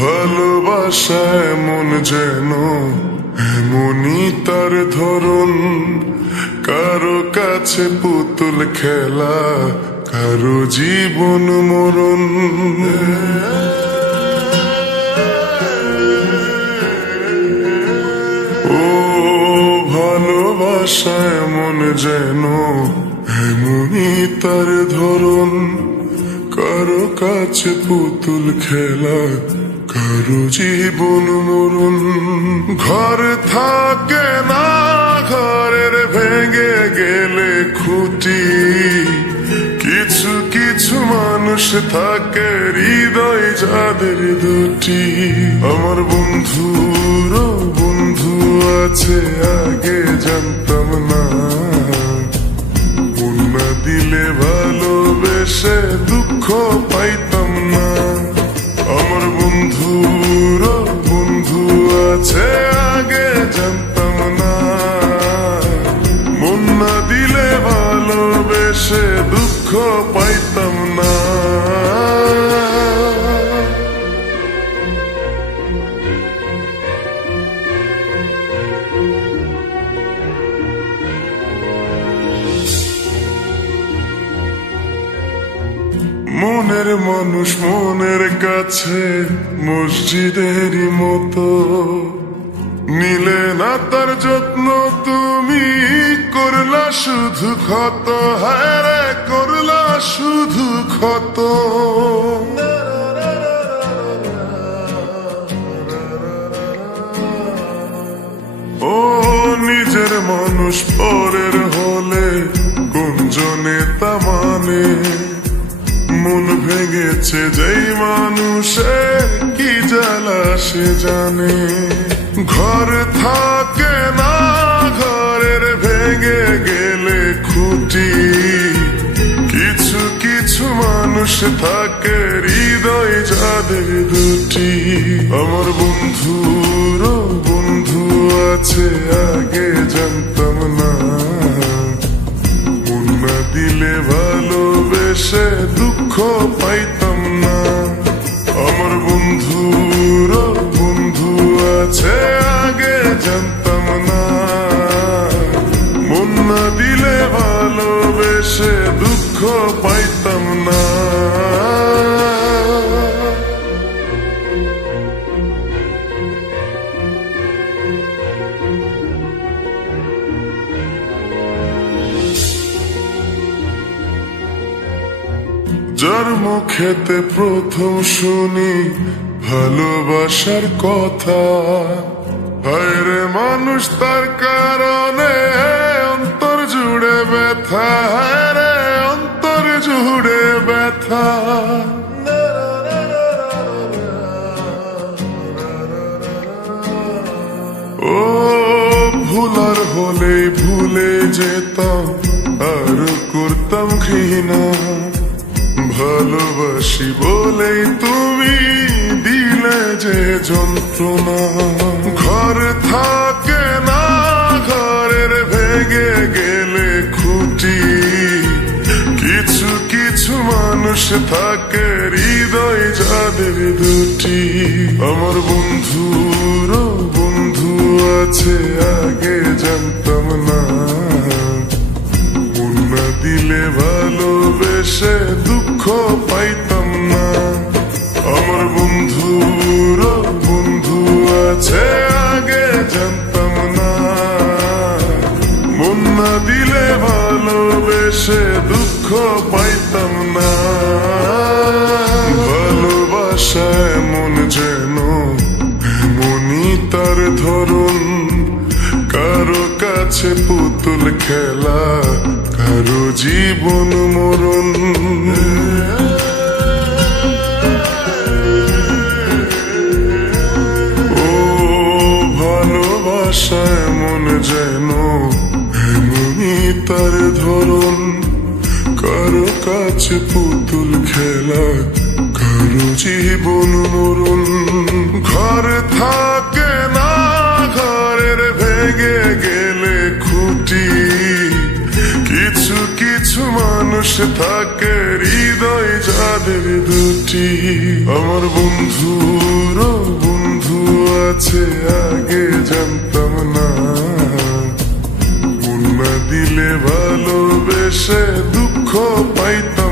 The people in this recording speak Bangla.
ভালোবাসা এমন যেন এমনই তার ধরন, কারো কাছে পুতুল খেলা, কারো জীবন মরণ। ও ভালোবাসা এমন যেন এমনই তার ধরন, কারো কাছে পুতুল খেলা, কারো জীবন মরণ। ঘর থাকে না, ঘরের ভেঙে গেলে খুঁটি, কিছু কিছু মানুষ থাকে হৃদয় যাদের দুটি। আমার বন্ধুর বন্ধু আছে আগে জানতাম না, মন না দিলে ভালোবেসে দুঃখ পাইতাম না। আমার বন্ধুর বন্ধু আছে আগে জানতাম না, মন না দিলে ভালোবেসে দুঃখ পাইতাম না। মনের মানুষ মনের কাছে মসজিদেরই মতো, নিলে না তার যত্ন তুমি করলা শুধু ক্ষত। হায় রে করলা শুধু ক্ষত। ও নিজের মানুষ পরের হলে কোনজনে তা মানে, মন ভেঙেছে যেই মানুষে কি জ্বালা সে জানে। ঘর থাকে না, ঘরের ভেঙে গেলে খুঁটি, কিছু কিছু মানুষ থাকে হৃদয় যাদের দুটি। আমার বন্ধুর বন্ধু আছে আগে জানতাম না, মন না দিলে ভালোবেসে দুঃখ পাইতাম না। আমার বন্ধুর বন্ধু আছে আগে জানতাম না, মন না দিলে ভালোবেসে দুঃখ পাইতাম না। যার মুখেতে প্রথম শুনি ভালোবাসার কথা, হায় রে মানুষ তার কারণে অন্তর জুড়ে ব্যথা। হায় রে অন্তর জুড়ে ব্যথা। ও ভুলার হলেই ভুলে যেতাম, আর করতাম ঘৃণা। ভালোবাসি বলেই তুমি দিলে যে যন্ত্রণা। ঘর থাকে না, ঘরের ভেঙে গেলে খুঁটি, কিছু কিছু মানুষ থাকে হৃদয় যাদের দুটি। আমার বন্ধুর বন্ধু আছে আগে জানতাম না, মন না দিলে ভালোবেসে দুঃখ পাইতাম না। আমার বন্ধুর বন্ধু আছে আগে জানতাম না, মন না দিলে ভালোবেসে দুঃখ পাইতাম না। ভালোবাসা এমন যেন এমনই তার ধরন, কারো কাছে পুতুল খেলা, কারো জীবন মরণ। ও ভালোবাসা এমন যেন এমনই তার ধরন, কারো কাছে পুতুল খেলা, কারো জীবন মরণ। ঘর থাকে না, ঘরের ভেঙে গেলে খুঁটি, কিছু কিছু মানুষ থাকে হৃদয় যাদের দুটি। আমার বন্ধুরও বন্ধু আছে আগে জানতাম না, মন না দিলে ভালোবেসে দুঃখ পাইতাম